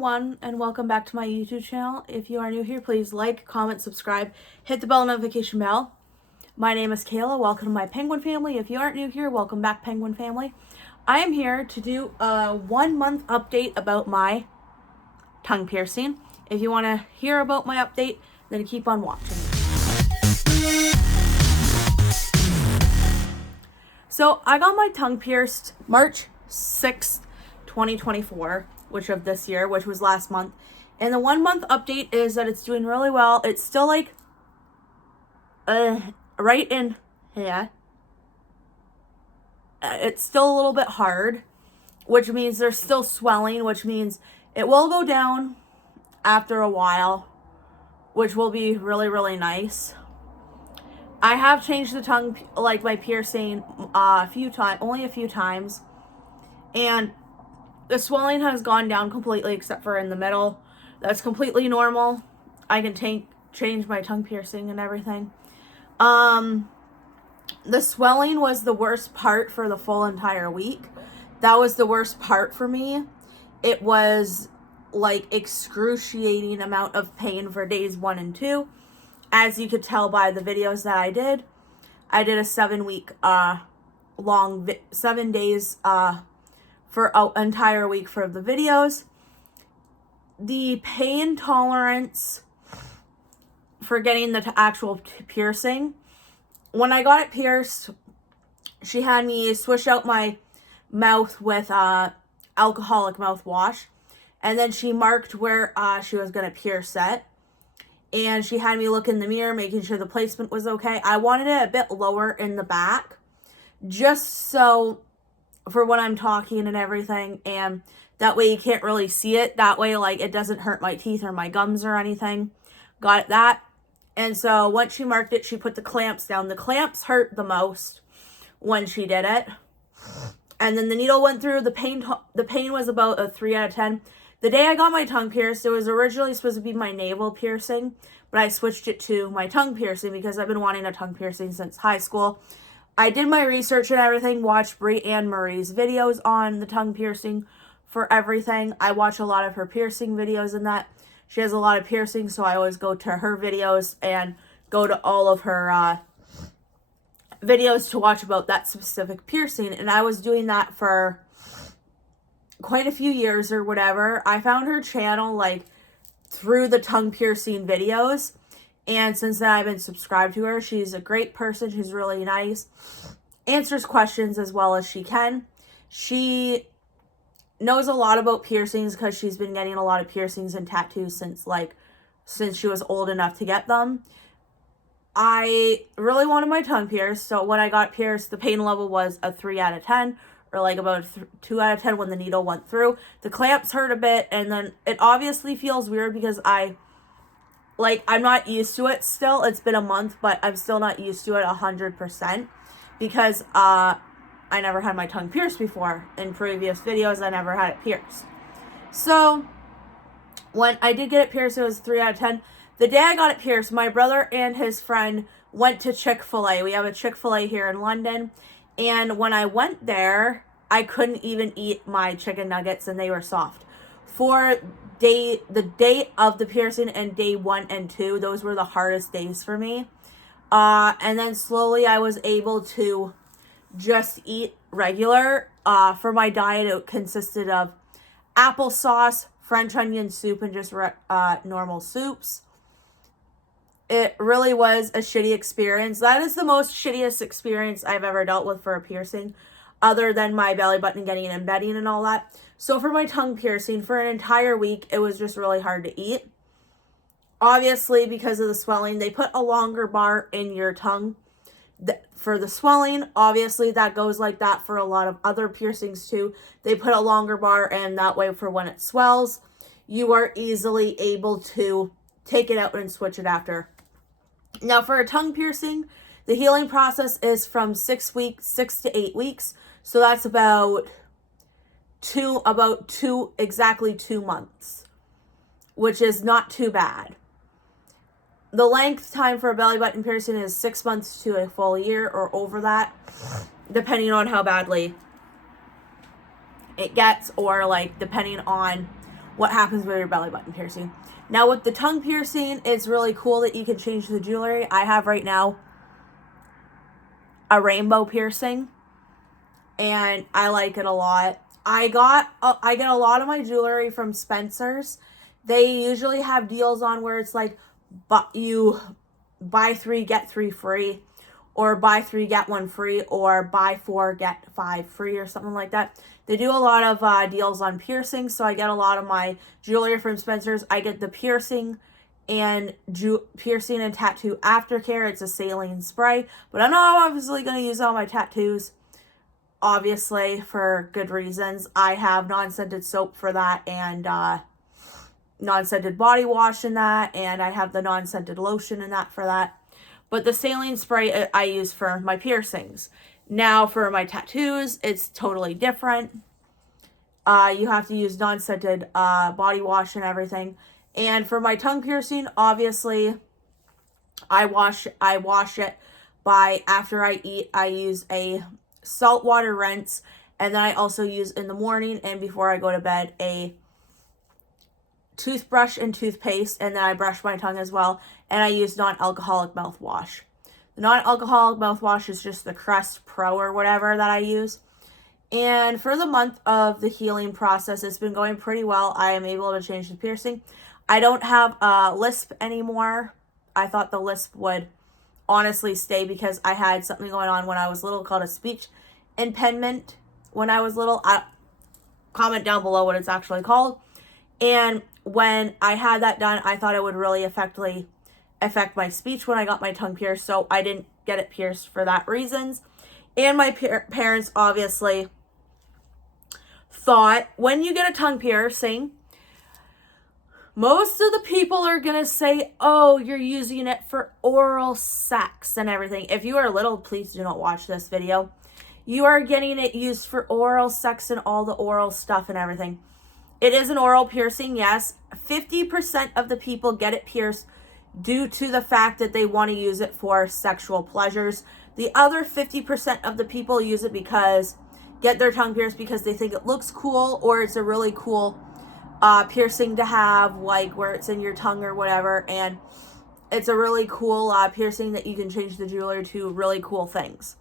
everyone, and welcome back to my YouTube channel. If you are new here, please like, comment, subscribe, hit the bell notification bell. My name is Kayla. Welcome to my penguin family. If you aren't new here, welcome back, penguin family. I am here to do a 1 month update about my tongue piercing. If you want to hear about my update, then keep on watching. So I got my tongue pierced March 6th, 2024, which was last month. And the 1 month update is that it's doing really well. It's still like, right in here. It's still a little bit hard, which means there's still swelling, which means it will go down after a while, which will be really, really nice. I have changed the tongue, like my piercing, only a few times. And the swelling has gone down completely except for in the middle. That's completely normal. I can change my tongue piercing and everything. The swelling was the worst part for the full entire week. That was the worst part for me. It was like excruciating amount of pain for days 1 and 2. As you could tell by the videos that I did a 7 days for an entire week for the videos. The pain tolerance for getting the actual piercing, when I got it pierced, she had me swish out my mouth with alcoholic mouthwash, and then she marked where she was going to pierce it, and she had me look in the mirror making sure the placement was okay. I wanted it a bit lower in the back, just so for when I'm talking and everything, and that way you can't really see it. That way, like, it doesn't hurt my teeth or my gums or anything. Got that. And so once she marked it, she put the clamps down. The clamps hurt the most when she did it. And then the needle went through. The pain was about a 3 out of 10. The day I got my tongue pierced, it was originally supposed to be my navel piercing, but I switched it to my tongue piercing because I've been wanting a tongue piercing since high school. I did my research and everything, watched Brie Ann Marie's videos on the tongue piercing for everything. I watch a lot of her piercing videos and that. She has a lot of piercings, so I always go to her videos and go to all of her videos to watch about that specific piercing. And I was doing that for quite a few years or whatever. I found her channel like through the tongue piercing videos. And since then, I've been subscribed to her. She's a great person. She's really nice. Answers questions as well as she can. She knows a lot about piercings because she's been getting a lot of piercings and tattoos since she was old enough to get them. I really wanted my tongue pierced. So when I got pierced, the pain level was a 3 out of 10. Or like about 2 out of 10 when the needle went through. The clamps hurt a bit. And then it obviously feels weird because I'm not used to it still. It's been a month, but I'm still not used to it 100% because I never had my tongue pierced before. In previous videos, I never had it pierced. So when I did get it pierced, it was 3 out of 10. The day I got it pierced, my brother and his friend went to Chick-fil-A. We have a Chick-fil-A here in London. And when I went there, I couldn't even eat my chicken nuggets and they were soft. For the day of the piercing and day 1 and 2, those were the hardest days for me. And then slowly I was able to just eat regular. For my diet, it consisted of applesauce, French onion soup, and just normal soups. It really was a shitty experience. That is the most shittiest experience I've ever dealt with for a piercing, other than my belly button getting an embedding and all that. So for my tongue piercing, for an entire week, it was just really hard to eat. Obviously, because of the swelling, they put a longer bar in your tongue for the swelling. Obviously, that goes like that for a lot of other piercings too. They put a longer bar, and that way for when it swells, you are easily able to take it out and switch it after. Now, for a tongue piercing, the healing process is from 6 to 8 weeks. So that's exactly 2 months, which is not too bad. The length time for a belly button piercing is 6 months to a full year or over that, depending on how badly it gets, or like depending on what happens with your belly button piercing. Now with the tongue piercing, it's really cool that you can change the jewelry. I have right now a rainbow piercing, and I like it a lot. I get a lot of my jewelry from Spencer's. They usually have deals on where it's like, but you buy 3 get 3 free, or buy 3 get 1 free, or buy 4 get 5 free, or something like that. They do a lot of deals on piercings, so I get a lot of my jewelry from Spencer's. I get the piercing and tattoo aftercare. It's a saline spray, but I'm not obviously going to use all my tattoos, obviously, for good reasons. I have non-scented soap for that, and non-scented body wash in that, and I have the non-scented lotion in that for that. But the saline spray I use for my piercings. Now for my tattoos, it's totally different. You have to use non-scented body wash and everything. And for my tongue piercing, obviously, I wash it by, after I eat, I use a saltwater rinse, and then I also use in the morning and before I go to bed a toothbrush and toothpaste, and then I brush my tongue as well, and I use non-alcoholic mouthwash. The non-alcoholic mouthwash is just the Crest Pro or whatever that I use. And for the month of the healing process, it's been going pretty well. I am able to change the piercing. I don't have a lisp anymore. I thought the lisp would honestly stay because I had something going on when I was little called a speech impediment when I was little. Comment down below what it's actually called. And when I had that done, I thought it would really affect my speech when I got my tongue pierced, so I didn't get it pierced for that reasons. And my parents obviously thought, when you get a tongue piercing, most of the people are going to say, oh, you're using it for oral sex and everything. If you are little, please do not watch this video. You are getting it used for oral sex and all the oral stuff and everything. It is an oral piercing, yes. 50% of the people get it pierced due to the fact that they want to use it for sexual pleasures. The other 50% of the people use it get their tongue pierced because they think it looks cool, or it's a really cool piercing to have, like where it's in your tongue or whatever, and it's a really cool piercing that you can change the jewelry to really cool things.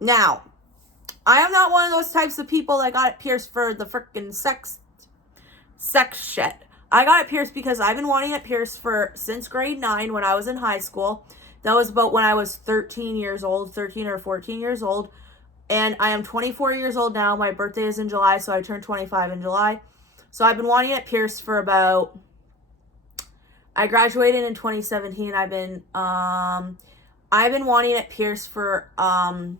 Now, I am not one of those types of people that got it pierced for the freaking sex shit. I got it pierced because I've been wanting it pierced since grade 9 when I was in high school. That was about when I was 13 or 14 years old. And I am 24 years old now. My birthday is in July, so I turned 25 in July. So I've been wanting it pierced for I graduated in 2017. I've been wanting it pierced for, I've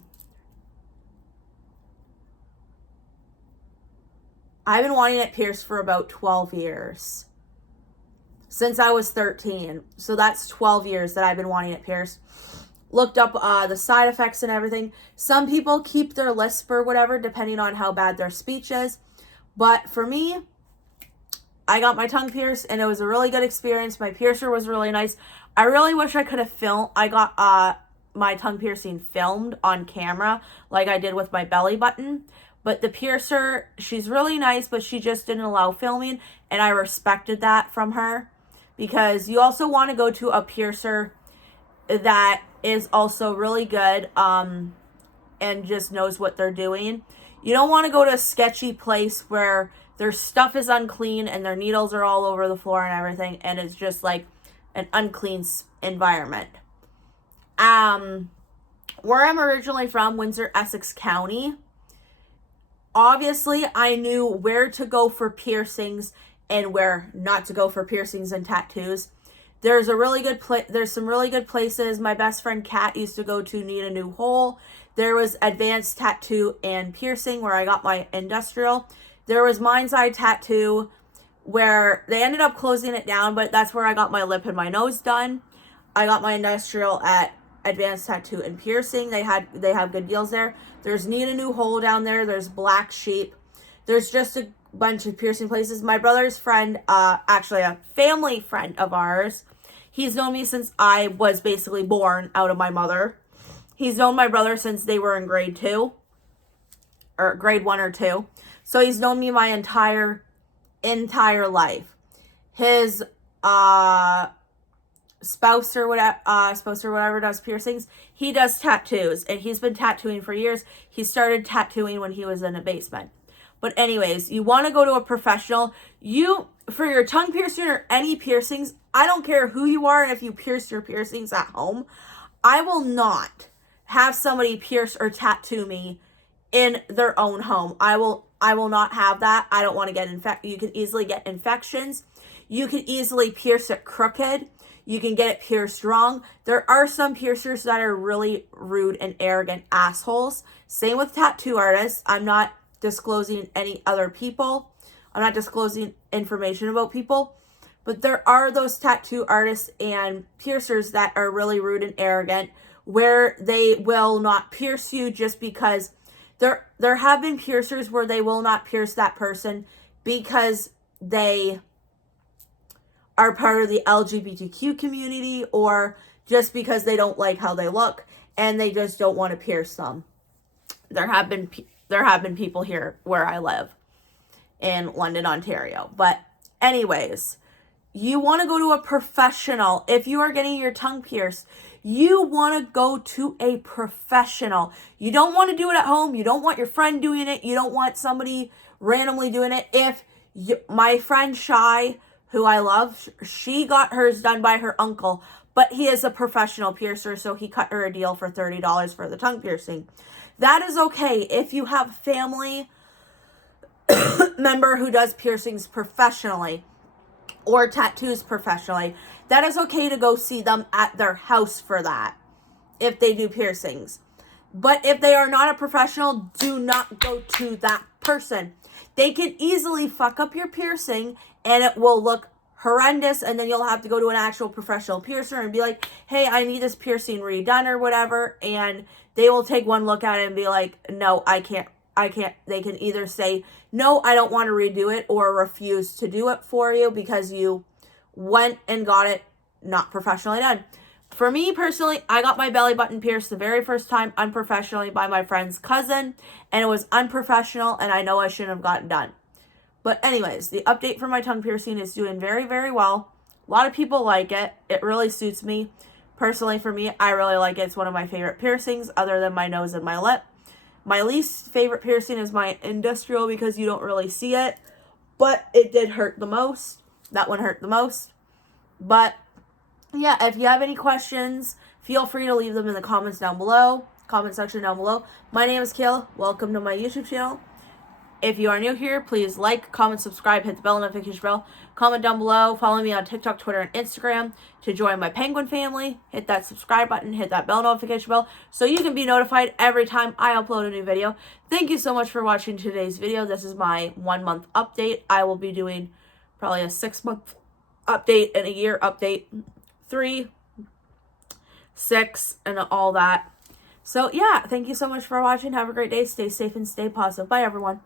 been wanting it pierced for about 12 years. Since I was 13. So that's 12 years that I've been wanting it pierced. Looked up the side effects and everything. Some people keep their lisp or whatever, depending on how bad their speech is. But for me, I got my tongue pierced, and it was a really good experience. My piercer was really nice. I really wish I could have I got my tongue piercing filmed on camera, like I did with my belly button. But the piercer, she's really nice, but she just didn't allow filming, and I respected that from her. Because you also want to go to a piercer that is also really good and just knows what they're doing. You don't want to go to a sketchy place where their stuff is unclean and their needles are all over the floor and everything, and it's just like an unclean environment. Where I'm originally from, Windsor, Essex County, obviously I knew where to go for piercings and where not to go for piercings and tattoos. There's some really good places. My best friend Kat used to go to Need a New Hole. There was Advanced Tattoo and Piercing where I got my industrial. There was Mind's Eye Tattoo where they ended up closing it down, but that's where I got my lip and my nose done. I got my industrial at Advanced Tattoo and Piercing. They have good deals there. There's Need a New Hole down there. There's Black Sheep. There's just a bunch of piercing places. My brother's friend, actually a family friend of ours, he's known me since I was basically born out of my mother. He's known my brother since they were in grade 1 or 2. So he's known me my entire entire life. His spouse or whatever does piercings. He does tattoos, and he's been tattooing for years. He started tattooing when he was in a basement. But anyways, you want to go to a professional. For your tongue piercing or any piercings, I don't care who you are, and if you pierce your piercings at home, I will not have somebody pierce or tattoo me in their own home. I will not have that. I don't want to get infected. You can easily get infections. You can easily pierce it crooked. You can get it pierced wrong. There are some piercers that are really rude and arrogant assholes. Same with tattoo artists. I'm not disclosing any other people. I'm not disclosing information about people. But there are those tattoo artists and piercers that are really rude and arrogant, where they will not pierce you just because there have been piercers where they will not pierce that person because they are part of the LGBTQ community, or just because they don't like how they look and they just don't want to pierce them. There have been people here where I live in London, Ontario. But anyways, you want to go to a professional. If you are getting your tongue pierced, you want to go to a professional. You don't want to do it at home. You don't want your friend doing it. You don't want somebody randomly doing it. My friend Shy, who I love, she got hers done by her uncle, but he is a professional piercer, so he cut her a deal for $30 for the tongue piercing. That is okay. If you have a family member who does piercings professionally or tattoos professionally, that is okay to go see them at their house for that, if they do piercings. But if they are not a professional, do not go to that person. They can easily fuck up your piercing and it will look horrendous, and then you'll have to go to an actual professional piercer and be like, hey, I need this piercing redone or whatever, and they will take one look at it and be like, no, I can't. They can either say, no, I don't want to redo it, or refuse to do it for you because you went and got it not professionally done. For me personally, I got my belly button pierced the very first time unprofessionally by my friend's cousin, and it was unprofessional, and I know I shouldn't have gotten done. But anyways, the update for my tongue piercing is doing very, very well. A lot of people like it. It really suits me. Personally, for me, I really like it. It's one of my favorite piercings other than my nose and my lip. My least favorite piercing is my industrial because you don't really see it. But it did hurt the most. That one hurt the most. But yeah, if you have any questions, feel free to leave them in the comments down below. Comment section down below. My name is Kayla. Welcome to my YouTube channel. If you are new here, please like, comment, subscribe, hit the bell notification bell. Comment down below. Follow me on TikTok, Twitter, and Instagram to join my penguin family. Hit that subscribe button. Hit that bell notification bell so you can be notified every time I upload a new video. Thank you so much for watching today's video. This is my 1 month update. I will be doing probably a 6 month update and a year update. 3, 6, and all that. So yeah, thank you so much for watching. Have a great day. Stay safe and stay positive. Bye, everyone.